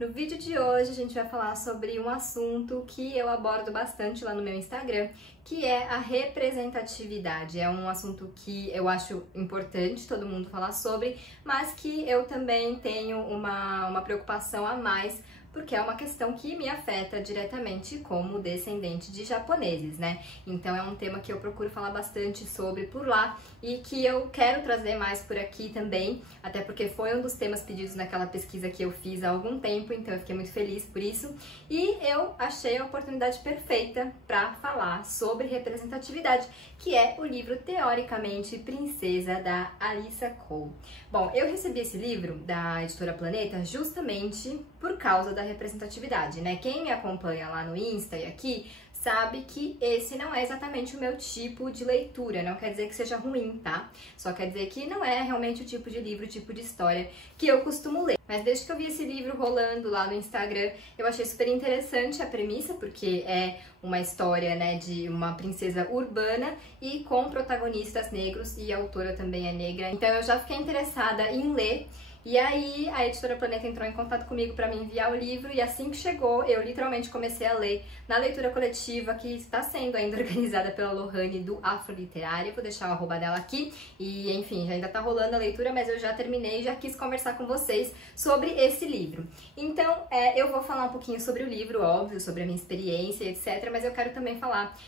No vídeo de hoje a gente vai falar sobre um assunto que eu abordo bastante lá no meu Instagram, que é a representatividade. É um assunto que eu acho importante todo mundo falar sobre, mas que eu também tenho uma preocupação a mais, porque é uma questão que me afeta diretamente como descendente de japoneses, né? Então é um tema que eu procuro falar bastante sobre por lá e que eu quero trazer mais por aqui também, até porque foi um dos temas pedidos naquela pesquisa que eu fiz há algum tempo, então eu fiquei muito feliz por isso. E eu achei a oportunidade perfeita para falar sobre representatividade, que é o livro Teoricamente Princesa, da Alyssa Cole. Bom, eu recebi esse livro da editora Planeta justamente por causa da representatividade, né? Quem me acompanha lá no Insta e aqui sabe que esse não é exatamente o meu tipo de leitura, não quer dizer que seja ruim, tá? Só quer dizer que não é realmente o tipo de livro, o tipo de história que eu costumo ler. Mas desde que eu vi esse livro rolando lá no Instagram, eu achei super interessante a premissa, porque é uma história, né, de uma princesa urbana e com protagonistas negros, e a autora também é negra. Então eu já fiquei interessada em ler. E aí a editora Planeta entrou em contato comigo para me enviar o livro, e assim que chegou eu literalmente comecei a ler na leitura coletiva que está sendo ainda organizada pela Lohane do Afroliterário. Vou deixar o arroba dela aqui e enfim, ainda tá rolando a leitura, mas eu já terminei e já quis conversar com vocês sobre esse livro. Então eu vou falar um pouquinho sobre o livro, óbvio, sobre a minha experiência, etc, mas eu quero também falar,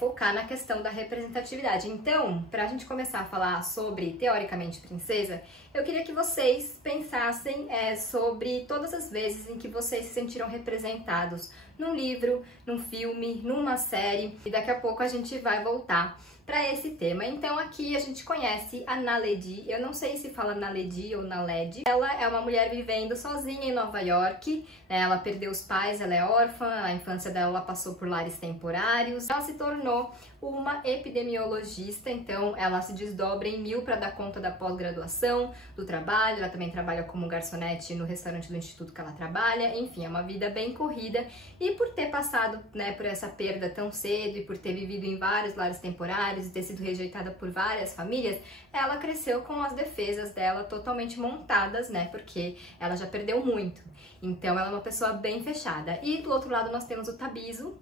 focar na questão da representatividade. Então, pra gente começar a falar sobre Teoricamente Princesa, eu queria que vocês pensassem sobre todas as vezes em que vocês se sentiram representados num livro, num filme, numa série, e daqui a pouco a gente vai voltar para esse tema. Então aqui a gente conhece a Naledi, eu não sei se fala Naledi ou Naledi. Ela é uma mulher vivendo sozinha em Nova York, né? Ela perdeu os pais, ela é órfã, a infância dela ela passou por lares temporários. Ela se tornou uma epidemiologista, então ela se desdobra em mil para dar conta da pós-graduação, do trabalho. Ela também trabalha como garçonete no restaurante do instituto que ela trabalha. Enfim, é uma vida bem corrida, e por ter passado, né, por essa perda tão cedo e por ter vivido em vários lares temporários e ter sido rejeitada por várias famílias, ela cresceu com as defesas dela totalmente montadas, né, porque ela já perdeu muito. Então ela é uma pessoa bem fechada. E do outro lado nós temos o Tabiso,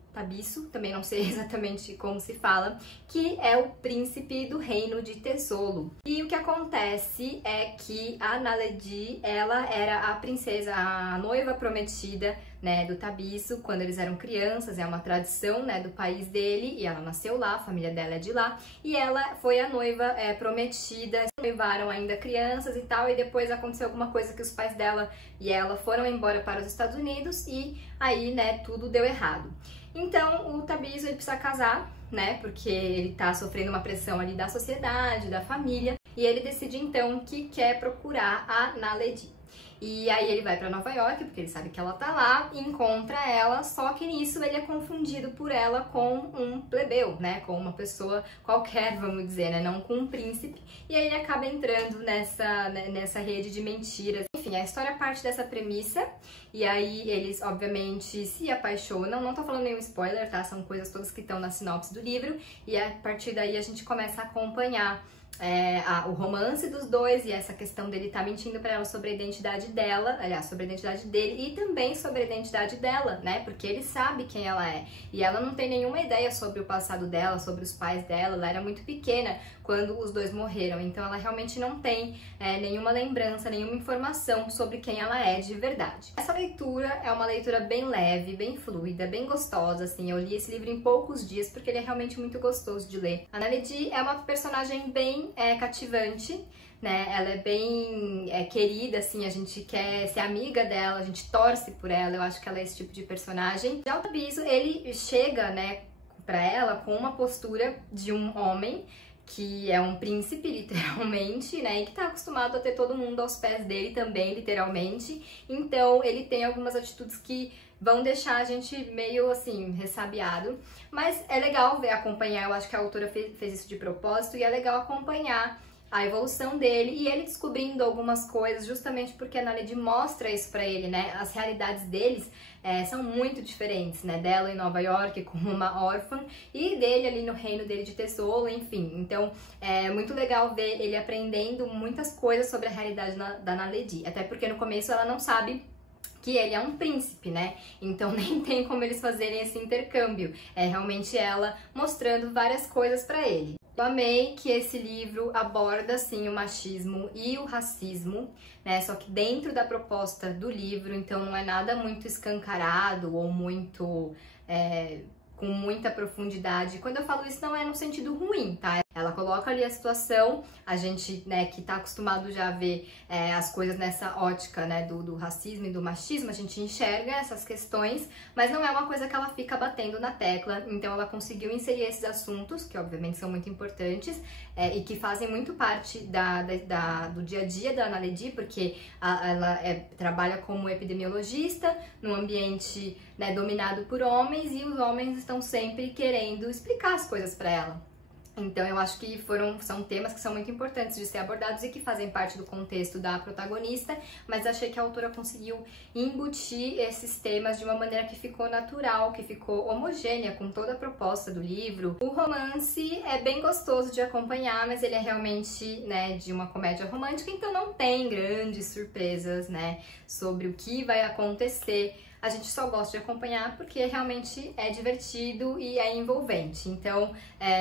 também não sei exatamente como se fala, que é o príncipe do reino de Tesolo. E o que acontece é que a Naledi, ela era a princesa, a noiva prometida, né, do Tabiso, quando eles eram crianças. É uma tradição, né, do país dele, e ela nasceu lá, a família dela é de lá, e ela foi a noiva prometida. Noivaram ainda crianças e tal, e depois aconteceu alguma coisa que os pais dela e ela foram embora para os Estados Unidos, e aí, né, tudo deu errado. Então o Tabiso ele precisa casar, né, porque ele tá sofrendo uma pressão ali da sociedade, da família, e ele decide então que quer procurar a Naledi. E aí ele vai para Nova York, porque ele sabe que ela tá lá, e encontra ela, só que nisso ele é confundido por ela com um plebeu, né, com uma pessoa qualquer, vamos dizer, né, não com um príncipe, e aí ele acaba entrando nessa rede de mentiras. Enfim, a história parte dessa premissa, e aí eles obviamente se apaixonam. Não tô falando nenhum spoiler, tá, são coisas todas que estão na sinopse do livro, e a partir daí a gente começa a acompanhar o romance dos dois, e essa questão dele tá mentindo pra ela sobre a identidade dela, aliás, sobre a identidade dele e também sobre a identidade dela, né, porque ele sabe quem ela é, e ela não tem nenhuma ideia sobre o passado dela, sobre os pais dela. Ela era muito pequena quando os dois morreram, então ela realmente não tem nenhuma lembrança, nenhuma informação sobre quem ela é de verdade. Essa leitura é uma leitura bem leve, bem fluida, bem gostosa, assim. Eu li esse livro em poucos dias porque ele é realmente muito gostoso de ler. A Naledi é uma personagem bem cativante, né? Ela é bem querida, assim, a gente quer ser amiga dela, a gente torce por ela. Eu acho que ela é esse tipo de personagem. Já o Tabiso, ele chega, né, pra ela com uma postura de um homem que é um príncipe, literalmente, né, e que tá acostumado a ter todo mundo aos pés dele também, literalmente. Então ele tem algumas atitudes que vão deixar a gente meio assim, ressabiado, mas é legal ver, acompanhar. Eu acho que a autora fez isso de propósito, e é legal acompanhar a evolução dele e ele descobrindo algumas coisas, justamente porque a Naledi mostra isso pra ele, né? As realidades deles são muito diferentes, né? Dela em Nova York como uma órfã e dele ali no reino dele de Tesolo, enfim. Então é muito legal ver ele aprendendo muitas coisas sobre a realidade da Naledi, até porque no começo ela não sabe que ele é um príncipe, né? Então nem tem como eles fazerem esse intercâmbio. É realmente ela mostrando várias coisas pra ele. Eu amei que esse livro aborda, sim, o machismo e o racismo, né? Só que dentro da proposta do livro, então não é nada muito escancarado ou muito... com muita profundidade. Quando eu falo isso, não é no sentido ruim, tá? Ela coloca ali a situação, a gente, né, que tá acostumado já a ver as coisas nessa ótica, né, do racismo e do machismo, a gente enxerga essas questões, mas não é uma coisa que ela fica batendo na tecla, então ela conseguiu inserir esses assuntos, que obviamente são muito importantes, e que fazem muito parte do dia a dia da Ana Ledy, porque ela trabalha como epidemiologista num ambiente, né, dominado por homens, e os homens estão sempre querendo explicar as coisas para ela. Então eu acho que são temas que são muito importantes de ser abordados e que fazem parte do contexto da protagonista, mas achei que a autora conseguiu embutir esses temas de uma maneira que ficou natural, que ficou homogênea com toda a proposta do livro. O romance é bem gostoso de acompanhar, mas ele é realmente, né, de uma comédia romântica, então não tem grandes surpresas, né, sobre o que vai acontecer. A gente só gosta de acompanhar porque realmente é divertido e é envolvente. Então,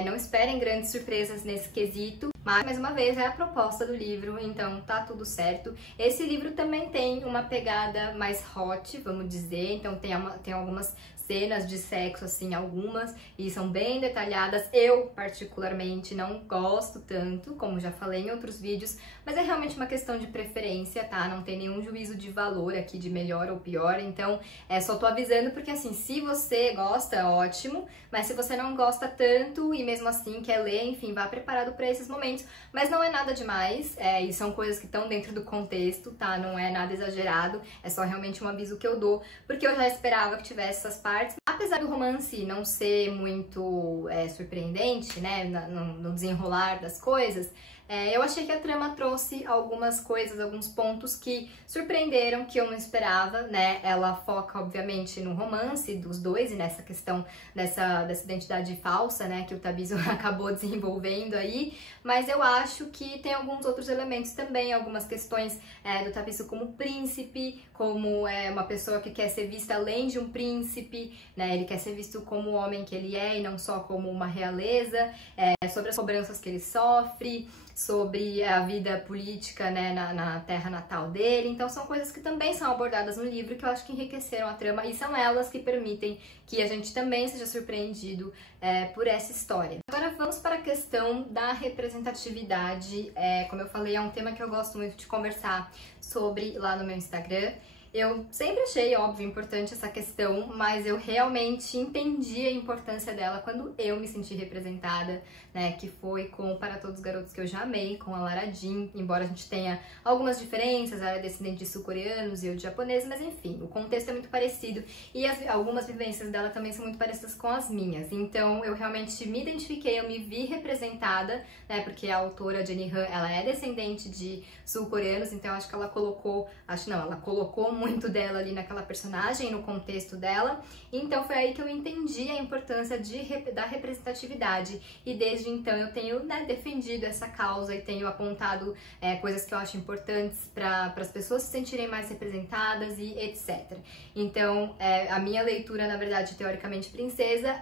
não esperem grandes surpresas nesse quesito. Mas, mais uma vez, é a proposta do livro, então tá tudo certo. Esse livro também tem uma pegada mais hot, vamos dizer. Então, tem algumas cenas de sexo, assim, algumas, e são bem detalhadas. Eu, particularmente, não gosto tanto, como já falei em outros vídeos, mas é realmente uma questão de preferência, tá? Não tem nenhum juízo de valor aqui de melhor ou pior, então só tô avisando porque, assim, se você gosta, ótimo, mas se você não gosta tanto e mesmo assim quer ler, enfim, vá preparado para esses momentos, mas não é nada demais, e são coisas que estão dentro do contexto, tá? Não é nada exagerado, é só realmente um aviso que eu dou, porque eu já esperava que tivesse essas partes. Apesar do romance não ser muito surpreendente, né, no desenrolar das coisas, eu achei que a trama trouxe algumas coisas, alguns pontos que surpreenderam, que eu não esperava, né? Ela foca, obviamente, no romance dos dois e nessa questão dessa identidade falsa, né, que o Tabiso acabou desenvolvendo aí, mas eu acho que tem alguns outros elementos também, algumas questões do Tabiso como príncipe, como uma pessoa que quer ser vista além de um príncipe, né? Ele quer ser visto como o homem que ele é e não só como uma realeza, sobre as cobranças que ele sofre, sobre a vida política, né, na terra natal dele. Então são coisas que também são abordadas no livro que eu acho que enriqueceram a trama e são elas que permitem que a gente também seja surpreendido por essa história. Agora vamos para a questão da representatividade. Como eu falei, é um tema que eu gosto muito de conversar sobre lá no meu Instagram. Eu sempre achei, óbvio, importante essa questão, mas eu realmente entendi a importância dela quando eu me senti representada, né, que foi com Para Todos os Garotos que eu já amei, com a Lara Jean, embora a gente tenha algumas diferenças, ela é descendente de sul-coreanos e eu de japonês, mas enfim, o contexto é muito parecido e algumas vivências dela também são muito parecidas com as minhas, então eu realmente me identifiquei, eu me vi representada, né, porque a autora Jenny Han, ela é descendente de sul-coreanos, então eu acho que ela colocou, ela colocou muito dela ali naquela personagem, no contexto dela, então foi aí que eu entendi a importância da representatividade e desde então eu tenho, né, defendido essa causa e tenho apontado coisas que eu acho importantes para as pessoas se sentirem mais representadas e etc. Então a minha leitura, na verdade, teoricamente princesa,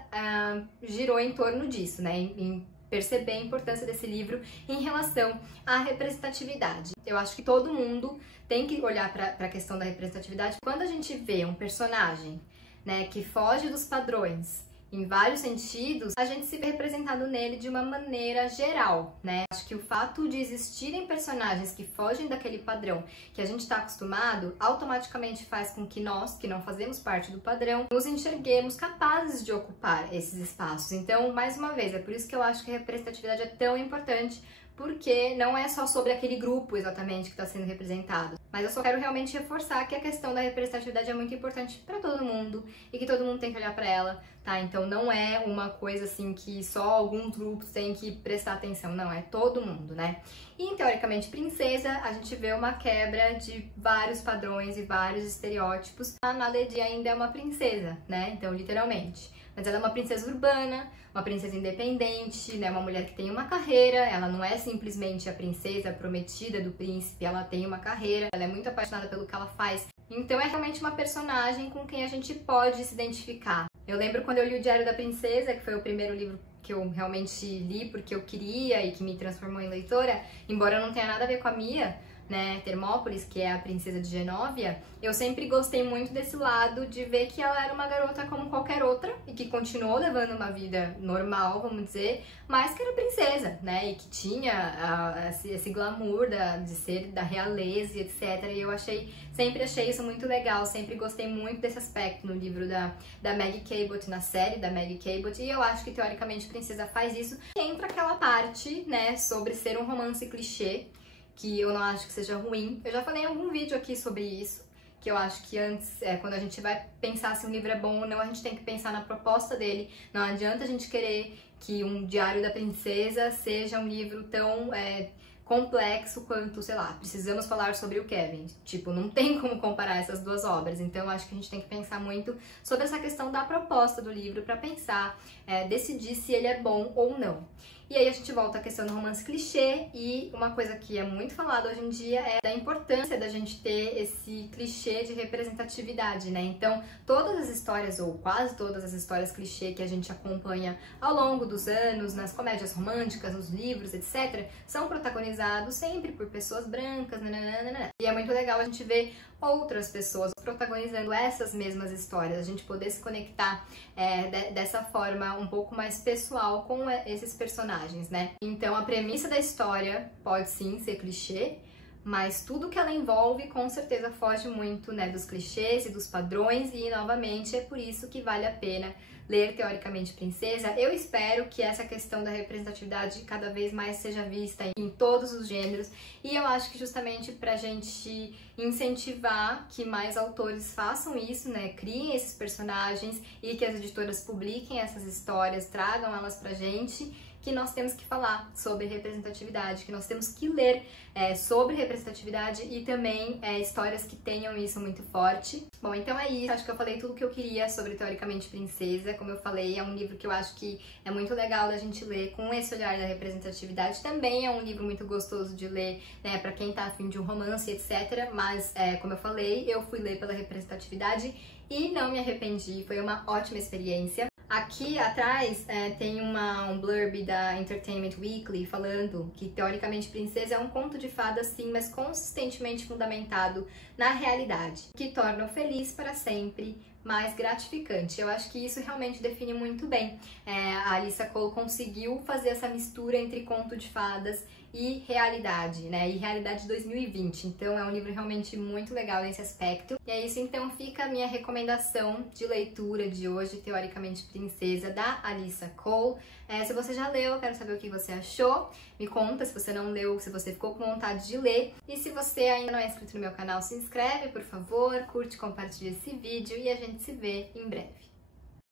girou em torno disso, né, em perceber a importância desse livro em relação à representatividade. Eu acho que todo mundo tem que olhar para a questão da representatividade. Quando a gente vê um personagem, né, que foge dos padrões em vários sentidos, a gente se vê representado nele de uma maneira geral, né? Acho que o fato de existirem personagens que fogem daquele padrão que a gente está acostumado, automaticamente faz com que nós, que não fazemos parte do padrão, nos enxerguemos capazes de ocupar esses espaços. Então, mais uma vez, é por isso que eu acho que a representatividade é tão importante, porque não é só sobre aquele grupo exatamente que está sendo representado. Mas eu só quero realmente reforçar que a questão da representatividade é muito importante para todo mundo e que todo mundo tem que olhar para ela, tá? Então não é uma coisa assim que só alguns grupos têm que prestar atenção, não, é todo mundo, né? E em Teoricamente Princesa, a gente vê uma quebra de vários padrões e vários estereótipos. A Ana Ledy ainda é uma princesa, né? Então, literalmente. Mas ela é uma princesa urbana, uma princesa independente, né? Uma mulher que tem uma carreira, ela não é simplesmente a princesa prometida do príncipe, ela tem uma carreira, ela é muito apaixonada pelo que ela faz, Então é realmente uma personagem com quem a gente pode se identificar. Eu lembro quando eu li o Diário da Princesa, que foi o primeiro livro que eu realmente li porque eu queria e que me transformou em leitora, embora não tenha nada a ver com a Mia, né, Termópolis, que é a princesa de Genóvia, eu sempre gostei muito desse lado de ver que ela era uma garota como qualquer outra e que continuou levando uma vida normal, vamos dizer, mas que era princesa, né, e que tinha esse glamour de ser da realeza e etc. E eu sempre achei isso muito legal, sempre gostei muito desse aspecto no livro da Maggie Cabot, na série da Maggie Cabot, e eu acho que teoricamente Princesa faz isso. Entra aquela parte, né, sobre ser um romance clichê, que eu não acho que seja ruim. Eu já falei em algum vídeo aqui sobre isso, que eu acho que antes, quando a gente vai pensar se um livro é bom ou não, a gente tem que pensar na proposta dele. Não adianta a gente querer que um Diário da Princesa seja um livro tão complexo quanto, sei lá, Precisamos Falar sobre o Kevin. Tipo, não tem como comparar essas duas obras. Então, eu acho que a gente tem que pensar muito sobre essa questão da proposta do livro para pensar, decidir se ele é bom ou não. E aí a gente volta à questão do romance clichê, e uma coisa que é muito falada hoje em dia é da importância da gente ter esse clichê de representatividade, né? Então, todas as histórias, ou quase todas as histórias clichê que a gente acompanha ao longo dos anos, nas comédias românticas, nos livros, etc., são protagonizados sempre por pessoas brancas, nananana. E é muito legal a gente ver outras pessoas protagonizando essas mesmas histórias, a gente poder se conectar dessa forma um pouco mais pessoal com esses personagens, né? Então a premissa da história pode sim ser clichê, mas tudo que ela envolve com certeza foge muito, né, dos clichês e dos padrões, e novamente é por isso que vale a pena ler Teoricamente Princesa. Eu espero que essa questão da representatividade cada vez mais seja vista em todos os gêneros, e eu acho que justamente pra gente incentivar que mais autores façam isso, né, criem esses personagens e que as editoras publiquem essas histórias, tragam elas pra gente, que nós temos que falar sobre representatividade, que nós temos que ler sobre representatividade e também histórias que tenham isso muito forte. Bom, então é isso. Acho que eu falei tudo que eu queria sobre Teoricamente Princesa. Como eu falei, é um livro que eu acho que é muito legal da gente ler com esse olhar da representatividade. Também é um livro muito gostoso de ler, né, pra quem tá afim de um romance, etc. Mas, como eu falei, eu fui ler pela representatividade e não me arrependi. Foi uma ótima experiência. Aqui atrás tem um blurb da Entertainment Weekly falando que Teoricamente Princesa é um conto de fadas sim, mas consistentemente fundamentado na realidade, que torna o feliz para sempre mais gratificante. Eu acho que isso realmente define muito bem. A Alyssa Cole conseguiu fazer essa mistura entre conto de fadas e realidade, né? E realidade 2020. Então é um livro realmente muito legal nesse aspecto. E é isso, então fica a minha recomendação de leitura de hoje, Teoricamente Princesa, da Alyssa Cole. Se você já leu, eu quero saber o que você achou. Me conta se você não leu, se você ficou com vontade de ler. E se você ainda não é inscrito no meu canal, se inscreve, por favor, curte, compartilha esse vídeo e a gente se vê em breve.